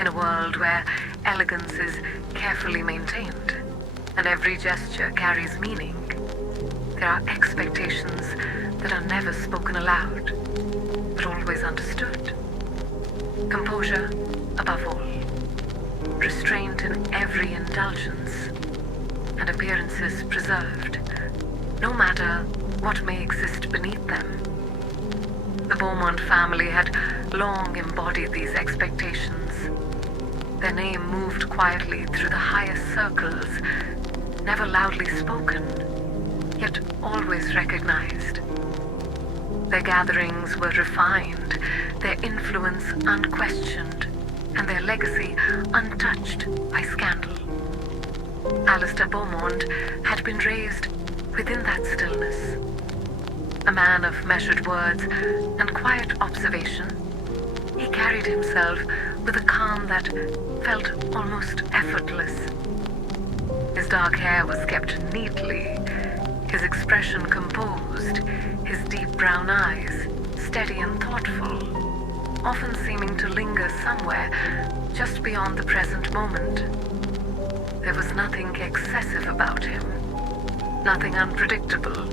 In a world where elegance is carefully maintained and every gesture carries meaning, there are expectations that are never spoken aloud, but always understood. Composure above all, restraint in every indulgence, and appearances preserved, no matter what may exist beneath them. The Beaumont family had long embodied these expectations. Their name moved quietly through the highest circles, never loudly spoken, yet always recognized. Their gatherings were refined, their influence unquestioned, and their legacy untouched by scandal. Alistair Beaumont had been raised within that stillness. A man of measured words and quiet observation, he carried himself with a calm that felt almost effortless. His dark hair was kept neatly, his expression composed, his deep brown eyes steady and thoughtful, often seeming to linger somewhere just beyond the present moment. There was nothing excessive about him, nothing unpredictable,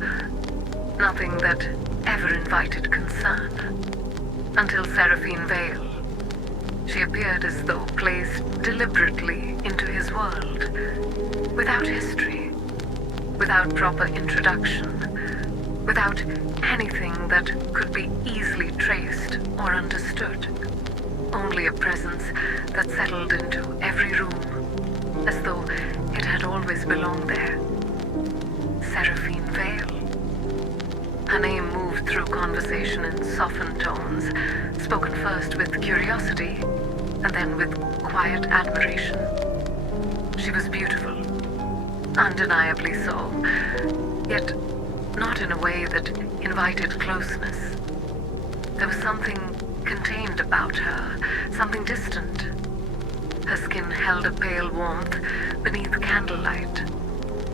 nothing that ever invited concern. Until Seraphine Vale. She appeared as though placed deliberately into his world, without history, without proper introduction, without anything that could be easily traced or understood. Only a presence that settled into every room, as though it had always belonged there. Seraphine Vale. Her name moved through conversation in softened tones, spoken first with curiosity, and then with quiet admiration. She was beautiful, undeniably so, yet not in a way that invited closeness. There was something contained about her, something distant. Her skin held a pale warmth beneath candlelight,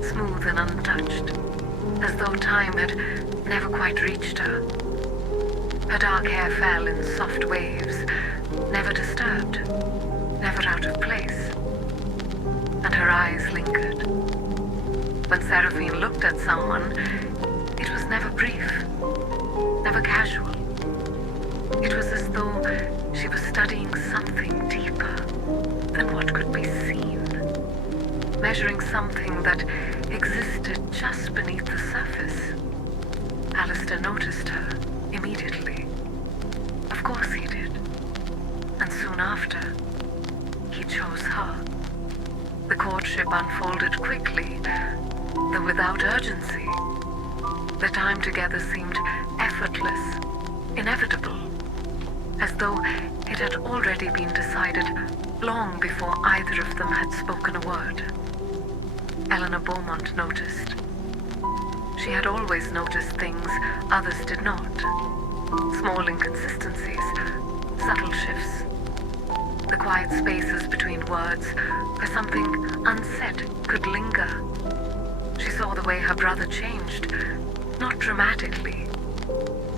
smooth and untouched, as though time had never quite reached her. Her dark hair fell in soft waves, never disturbed, never out of place, and her eyes lingered. When Seraphine looked at someone, it was never brief, never casual. It was as though she was studying something deeper than what could be seen, measuring something that existed just beneath the surface. Alistair noticed her immediately. Of course he did. And soon after, he chose her. The courtship unfolded quickly, though without urgency. The time together seemed effortless, inevitable, as though it had already been decided long before either of them had spoken a word. Eleanor Beaumont noticed. She had always noticed things others did not. Small inconsistencies, subtle shifts. The quiet spaces between words where something unsaid could linger. She saw the way her brother changed, not dramatically,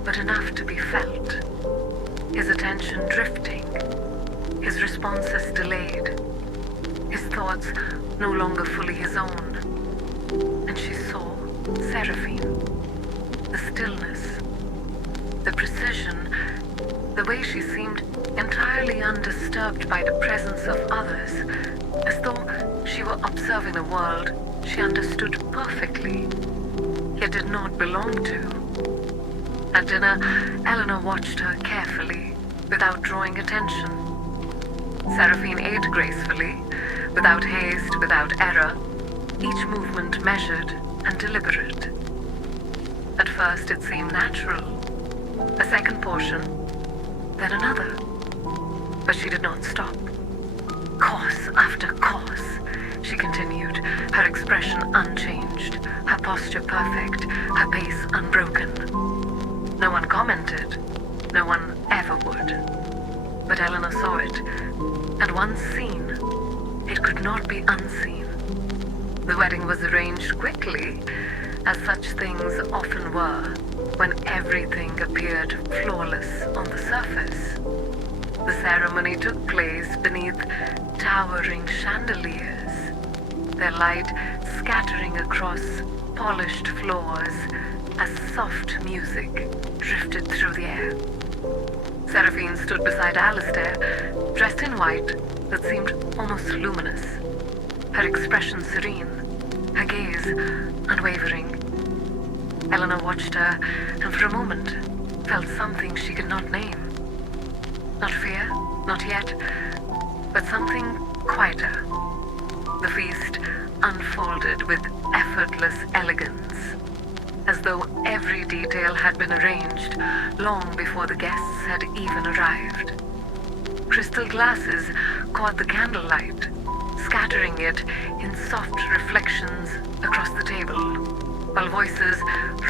but enough to be felt. His attention drifting, his responses delayed, his thoughts no longer fully his own. And she saw Seraphine, the stillness, the precision, the way she seemed entirely undisturbed by the presence of others, as though she were observing a world she understood perfectly, yet did not belong to. At dinner, Eleanor watched her carefully, without drawing attention. Seraphine ate gracefully, without haste, without error, each movement measured and deliberate. At first it seemed natural. A second portion, then another. But she did not stop. Course after course, she continued, her expression unchanged, her posture perfect, her pace unbroken. No one commented. No one ever would. But Eleanor saw it, and once seen, it could not be unseen. The wedding was arranged quickly, as such things often were, when everything appeared flawless on the surface. The ceremony took place beneath towering chandeliers, their light scattering across polished floors as soft music drifted through the air. Seraphine stood beside Alistair, dressed in white that seemed almost luminous, her expression serene, her gaze unwavering. Eleanor watched her and for a moment felt something she could not name. Not fear, not yet, but something quieter. The feast unfolded with effortless elegance, as though every detail had been arranged long before the guests had even arrived. Crystal glasses caught the candlelight, scattering it in soft reflections across the table, while voices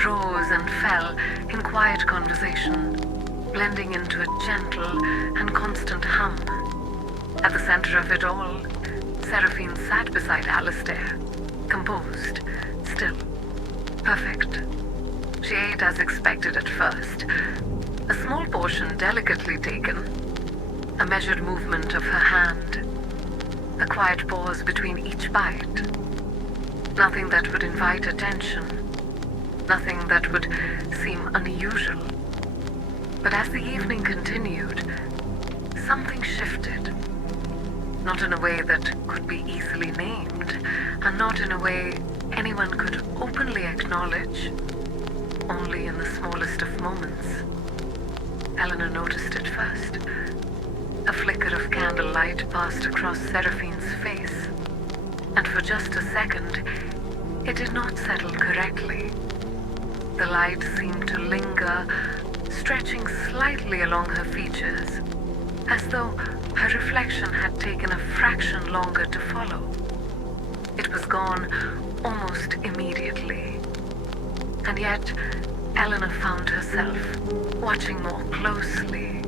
rose and fell in quiet conversation, blending into a gentle and constant hum. At the center of it all, Seraphine sat beside Alistair, composed, still, perfect. She ate as expected at first, a small portion delicately taken, a measured movement of her hand, a quiet pause between each bite. Nothing that would invite attention, nothing that would seem unusual. But as the evening continued, something shifted. Not in a way that could be easily named, and not in a way anyone could openly acknowledge, only in the smallest of moments. Eleanor noticed it first. A flicker of candlelight passed across Seraphine's face, and for just a second, it did not settle correctly. The light seemed to linger, stretching slightly along her features, as though her reflection had taken a fraction longer to follow. It was gone almost immediately, and yet Eleanor found herself watching more closely.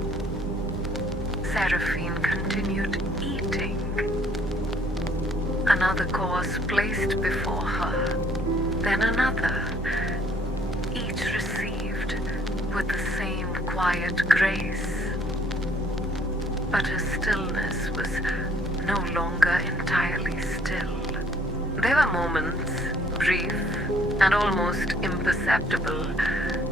Seraphine continued eating. Another course placed before her, then another, each received with the same quiet grace. But her stillness was no longer entirely still. There were moments, brief and almost imperceptible,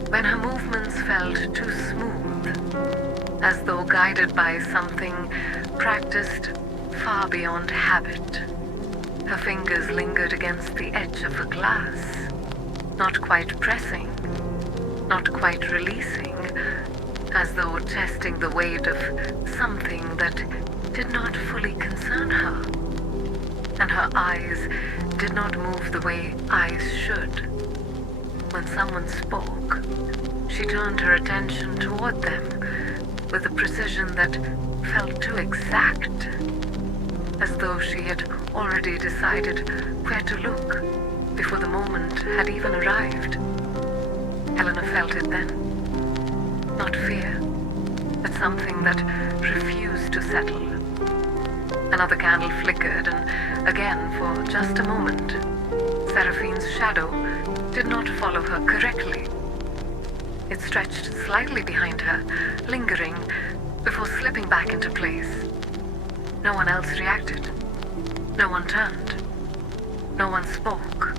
when her movements felt too smooth, as though guided by something practiced far beyond habit. Her fingers lingered against the edge of a glass, not quite pressing, not quite releasing, as though testing the weight of something that did not fully concern her. And her eyes did not move the way eyes should. When someone spoke, she turned her attention toward them with a precision that felt too exact, as though she had already decided where to look before the moment had even arrived. Eleanor felt it then. Not fear, but something that refused to settle. Another candle flickered, and again, for just a moment, Seraphine's shadow did not follow her correctly. It stretched slightly behind her, lingering, before slipping back into place. No one else reacted. No one turned. No one spoke.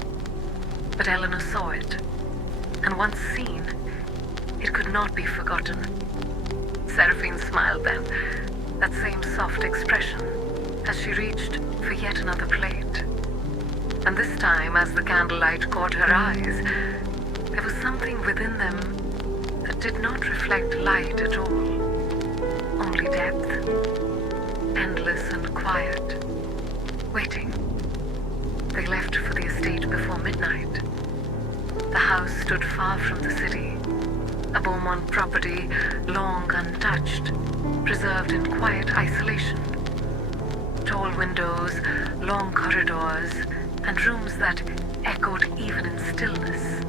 But Eleanor saw it, and once seen, it could not be forgotten. Seraphine smiled then, that same soft expression, as she reached for yet another plate. And this time, as the candlelight caught her eyes, there was something within them that did not reflect light at all, only depth, endless and quiet, waiting. They left for the estate before midnight. The house stood far from the city, a Beaumont property long untouched, preserved in quiet isolation. Tall windows, long corridors, and rooms that echoed even in stillness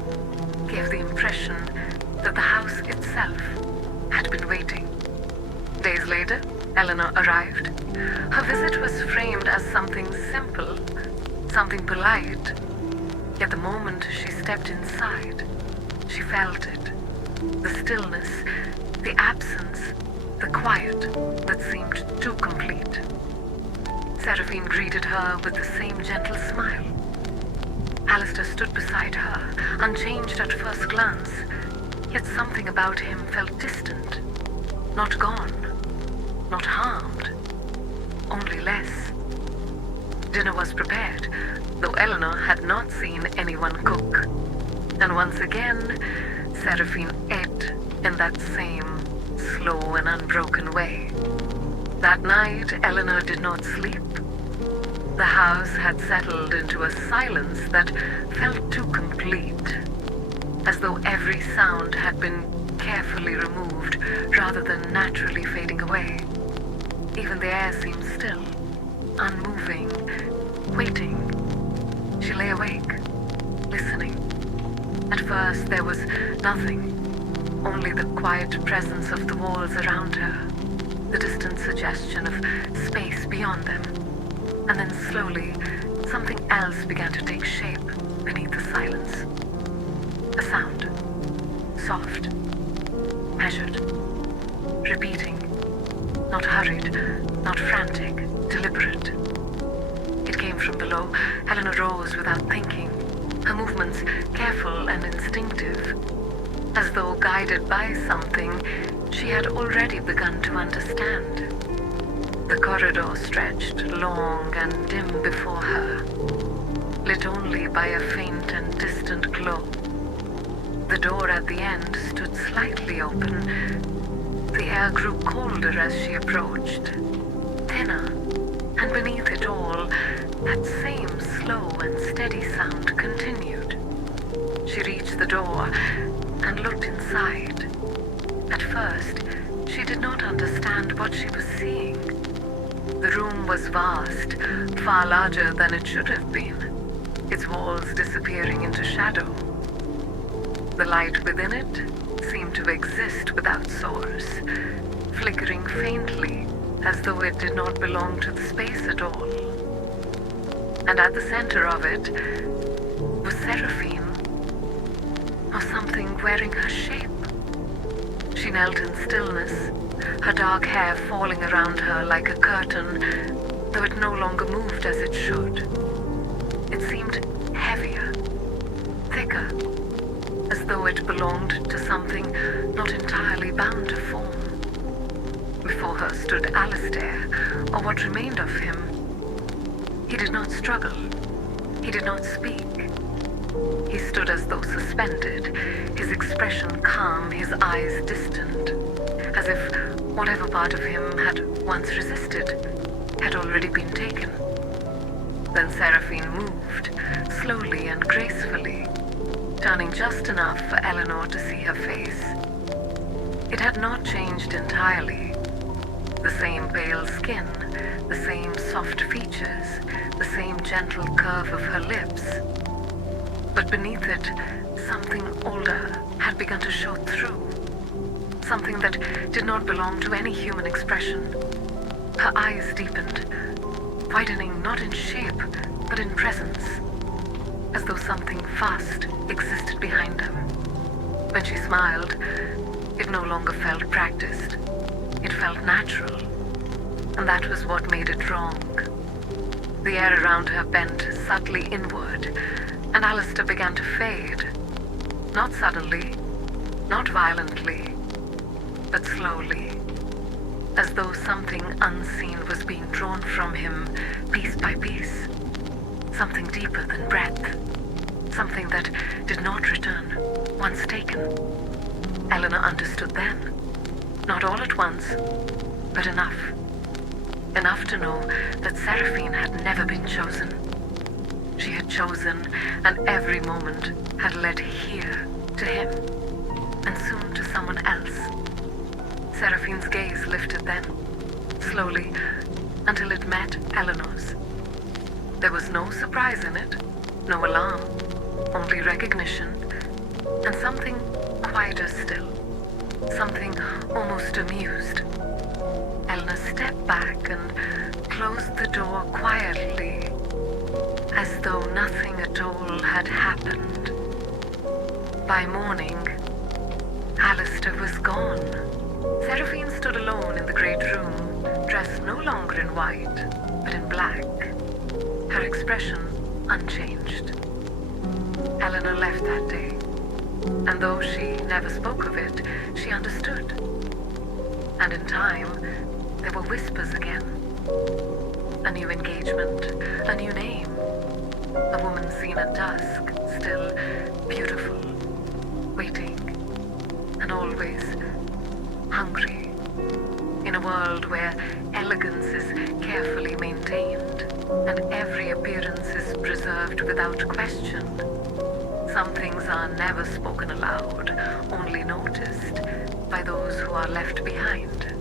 gave the impression that the house itself had been waiting. Days later, Eleanor arrived. Her visit was framed as something simple, something polite. Yet the moment she stepped inside, she felt it. The stillness, the absence, the quiet that seemed too complete. Seraphine greeted her with the same gentle smile. Alistair stood beside her, unchanged at first glance, yet something about him felt distant. Not gone, not harmed, only less. Dinner was prepared, though Eleanor had not seen anyone cook. And once again, Seraphine ate in that same slow and unbroken way. That night, Eleanor did not sleep. The house had settled into a silence that felt too complete, as though every sound had been carefully removed rather than naturally fading away. Even the air seemed still, unmoving, waiting. She lay awake, listening. At first there was nothing, only the quiet presence of the walls around her, the distant suggestion of space beyond them. And then slowly, something else began to take shape beneath the silence. A sound, soft, measured, repeating, not hurried, not frantic, deliberate. It came from below. Eleanor rose without thinking, her movements careful and instinctive, as though guided by something she had already begun to understand. The corridor stretched long and dim before her, lit only by a faint and distant glow. The door at the end stood slightly open. The air grew colder as she approached, thinner, and beneath it all, that same slow and steady sound continued. She reached the door and looked inside. At first, she did not understand what she was seeing. The room was vast, far larger than it should have been, its walls disappearing into shadow. The light within it seemed to exist without source, flickering faintly as though it did not belong to the space at all. And at the center of it was Seraphine, or something wearing her shape. She knelt in stillness, her dark hair falling around her like a curtain, though it no longer moved as it should. It seemed heavier, thicker, as though it belonged to something not entirely bound to form. Before her stood Alistair, or what remained of him. He did not struggle. He did not speak. He stood as though suspended, his expression calm, his eyes distant, as if whatever part of him had once resisted had already been taken. Then Seraphine moved, slowly and gracefully, turning just enough for Eleanor to see her face. It had not changed entirely. The same pale skin, the same soft features, the same gentle curve of her lips. But beneath it, something older had begun to show through. Something that did not belong to any human expression. Her eyes deepened, widening not in shape, but in presence, as though something vast existed behind them. When she smiled, it no longer felt practiced. It felt natural, and that was what made it wrong. The air around her bent subtly inward, and Alistair began to fade. Not suddenly, not violently, but slowly, as though something unseen was being drawn from him piece by piece. Something deeper than breath, something that did not return once taken. Eleanor understood then. Not all at once, but enough. Enough to know that Seraphine had never been chosen. She had chosen, and every moment had led here to him, and soon to someone else. Seraphine's gaze lifted then, slowly, until it met Eleanor's. There was no surprise in it, no alarm, only recognition, and something quieter still. Something almost amused. Eleanor stepped back and closed the door quietly, as though nothing at all had happened. By morning, Alistair was gone. Seraphine stood alone in the great room, dressed no longer in white, but in black, her expression unchanged. Eleanor left that day, and though she never spoke of it, she understood. And in time, there were whispers again. A new engagement, a new name. A woman seen at dusk, still beautiful, waiting, and always hungry. In a world where elegance is carefully maintained and every appearance is preserved without question, some things are never spoken aloud, only noticed by those who are left behind.